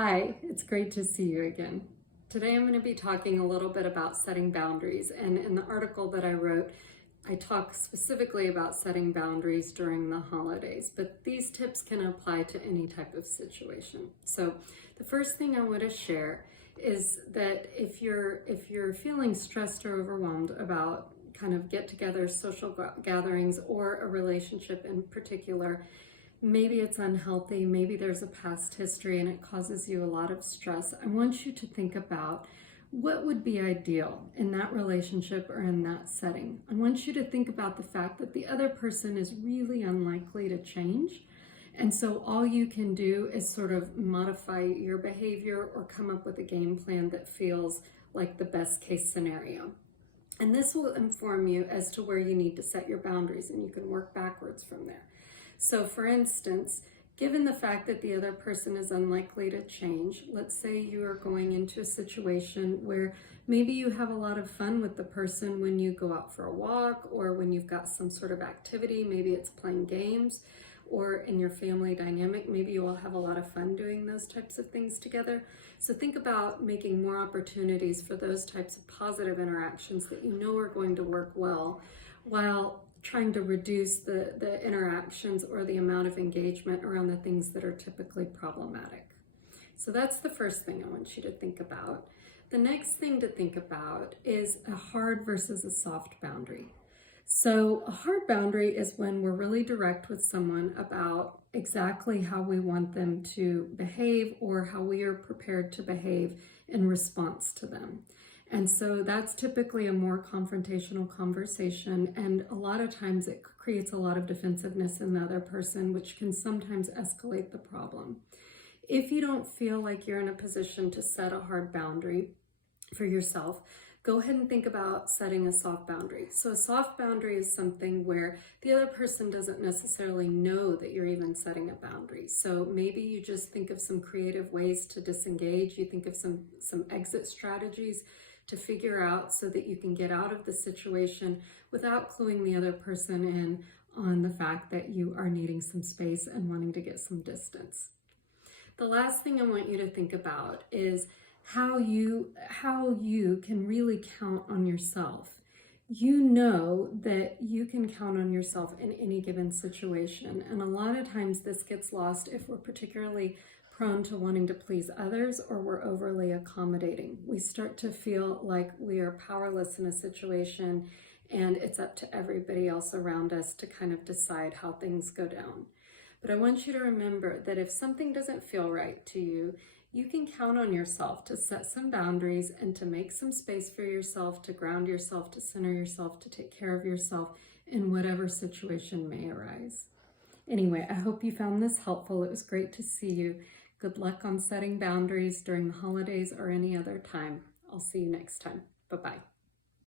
Hi, it's great to see you again. Today I'm going to be talking a little bit about setting boundaries, and in the article that I wrote, I talk specifically about setting boundaries during the holidays, but these tips can apply to any type of situation. So the first thing I want to share is that if you're feeling stressed or overwhelmed about kind of get-togethers, social gatherings, or a relationship in particular, maybe it's unhealthy, maybe there's a past history and it causes you a lot of stress, I want you to think about what would be ideal in that relationship or in that setting. I want you to think about the fact that the other person is really unlikely to change. And so all you can do is sort of modify your behavior or come up with a game plan that feels like the best case scenario. And this will inform you as to where you need to set your boundaries, and you can work backwards from there. So for instance, given the fact that the other person is unlikely to change, let's say you are going into a situation where maybe you have a lot of fun with the person when you go out for a walk or when you've got some sort of activity, maybe it's playing games, or in your family dynamic, maybe you all have a lot of fun doing those types of things together. So think about making more opportunities for those types of positive interactions that you know are going to work well, while trying to reduce the interactions or the amount of engagement around the things that are typically problematic. So that's the first thing I want you to think about. The next thing to think about is a hard versus a soft boundary. So a hard boundary is when we're really direct with someone about exactly how we want them to behave or how we are prepared to behave in response to them. And so that's typically a more confrontational conversation, and a lot of times it creates a lot of defensiveness in the other person, which can sometimes escalate the problem. If you don't feel like you're in a position to set a hard boundary for yourself, go ahead and think about setting a soft boundary. So a soft boundary is something where the other person doesn't necessarily know that you're even setting a boundary. So maybe you just think of some creative ways to disengage. You think of some exit strategies to figure out so that you can get out of the situation without cluing the other person in on the fact that you are needing some space and wanting to get some distance. The last thing I want you to think about is how you can really count on yourself. You know that you can count on yourself in any given situation, and a lot of times this gets lost if we're particularly prone to wanting to please others or we're overly accommodating. We start to feel like we are powerless in a situation and it's up to everybody else around us to kind of decide how things go down. But I want you to remember that if something doesn't feel right to you, you can count on yourself to set some boundaries and to make some space for yourself, to ground yourself, to center yourself, to take care of yourself in whatever situation may arise. Anyway, I hope you found this helpful. It was great to see you. Good luck on setting boundaries during the holidays or any other time. I'll see you next time. Bye-bye.